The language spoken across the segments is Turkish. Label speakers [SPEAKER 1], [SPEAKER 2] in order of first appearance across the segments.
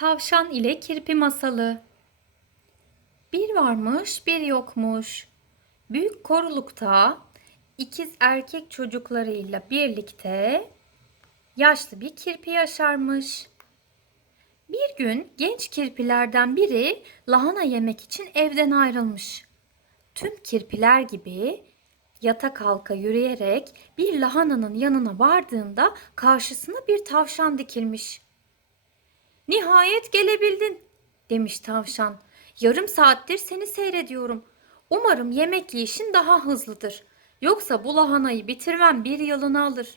[SPEAKER 1] Tavşan ile Kirpi Masalı Bir varmış bir yokmuş. Büyük korulukta ikiz erkek çocuklarıyla birlikte yaşlı bir kirpi yaşarmış. Bir gün genç kirpilerden biri lahana yemek için evden ayrılmış. Tüm kirpiler gibi yata kalka yürüyerek bir lahananın yanına vardığında karşısına bir tavşan dikilmiş. Nihayet gelebildin demiş tavşan. Yarım saattir seni seyrediyorum. Umarım yemek yiyişin daha hızlıdır. Yoksa bu lahanayı bitirmem bir yılını alır.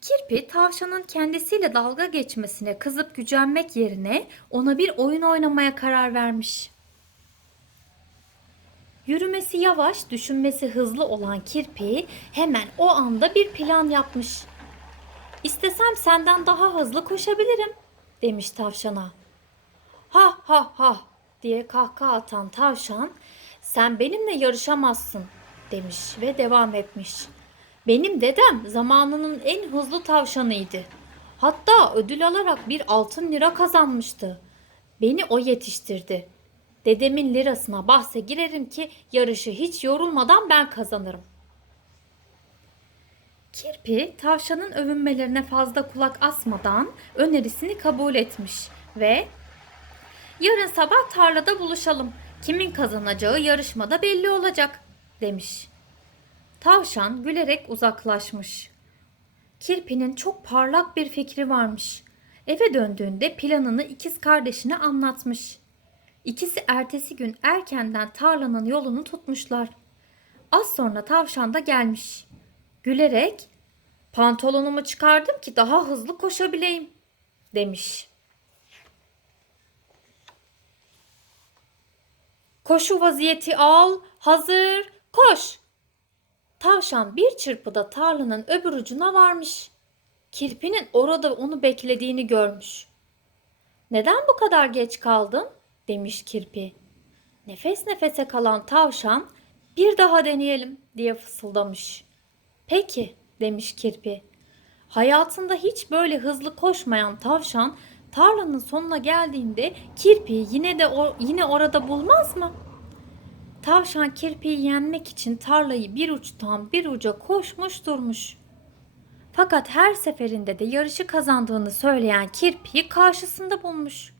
[SPEAKER 1] Kirpi tavşanın kendisiyle dalga geçmesine kızıp gücenmek yerine ona bir oyun oynamaya karar vermiş. Yürümesi yavaş, düşünmesi hızlı olan kirpi hemen o anda bir plan yapmış. İstesem senden daha hızlı koşabilirim demiş tavşana. Ha ha ha diye kahkaha atan tavşan sen benimle yarışamazsın demiş ve devam etmiş. Benim dedem zamanının en hızlı tavşanıydı. Hatta ödül alarak bir altın lira kazanmıştı. Beni o yetiştirdi. Dedemin lirasına bahse girerim ki yarışı hiç yorulmadan ben kazanırım. Kirpi tavşanın övünmelerine fazla kulak asmadan önerisini kabul etmiş ve yarın sabah tarlada buluşalım. Kimin kazanacağı yarışmada belli olacak demiş. Tavşan gülerek uzaklaşmış. Kirpi'nin çok parlak bir fikri varmış. Eve döndüğünde planını ikiz kardeşine anlatmış. İkisi ertesi gün erkenden tarlanın yolunu tutmuşlar. Az sonra tavşan da gelmiş. Gülerek pantolonumu çıkardım ki daha hızlı koşabileyim demiş. Koşu vaziyeti al, hazır, koş. Tavşan bir çırpıda tarlanın öbür ucuna varmış. Kirpinin orada onu beklediğini görmüş. Neden bu kadar geç kaldın? demiş kirpi. Nefes nefese kalan tavşan bir daha deneyelim diye fısıldamış. Peki demiş kirpi. Hayatında hiç böyle hızlı koşmayan tavşan tarlanın sonuna geldiğinde kirpiyi yine de or- yine orada bulmaz mı? Tavşan kirpiyi yenmek için tarlayı bir uçtan bir uca koşmuş durmuş. Fakat her seferinde de yarışı kazandığını söyleyen kirpiyi karşısında bulmuş.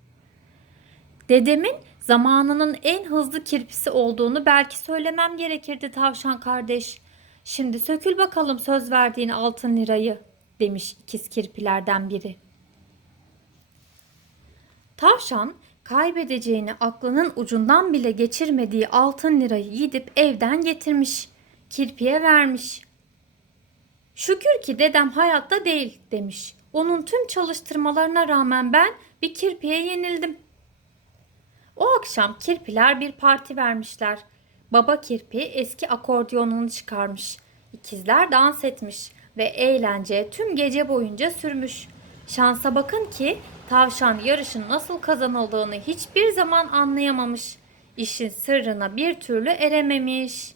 [SPEAKER 1] Dedemin zamanının en hızlı kirpisi olduğunu belki söylemem gerekirdi tavşan kardeş. Şimdi sökül bakalım söz verdiğin altın lirayı demiş ikiz kirpilerden biri. Tavşan kaybedeceğini aklının ucundan bile geçirmediği altın lirayı gidip evden getirmiş. Kirpiye vermiş. Şükür ki dedem hayatta değil demiş. Onun tüm çalıştırmalarına rağmen ben bir kirpiye yenildim. O akşam kirpiler bir parti vermişler. Baba kirpi eski akordiyonunu çıkarmış. İkizler dans etmiş ve eğlence tüm gece boyunca sürmüş. Şansa bakın ki tavşan yarışın nasıl kazanıldığını hiçbir zaman anlayamamış. İşin sırrına bir türlü erememiş.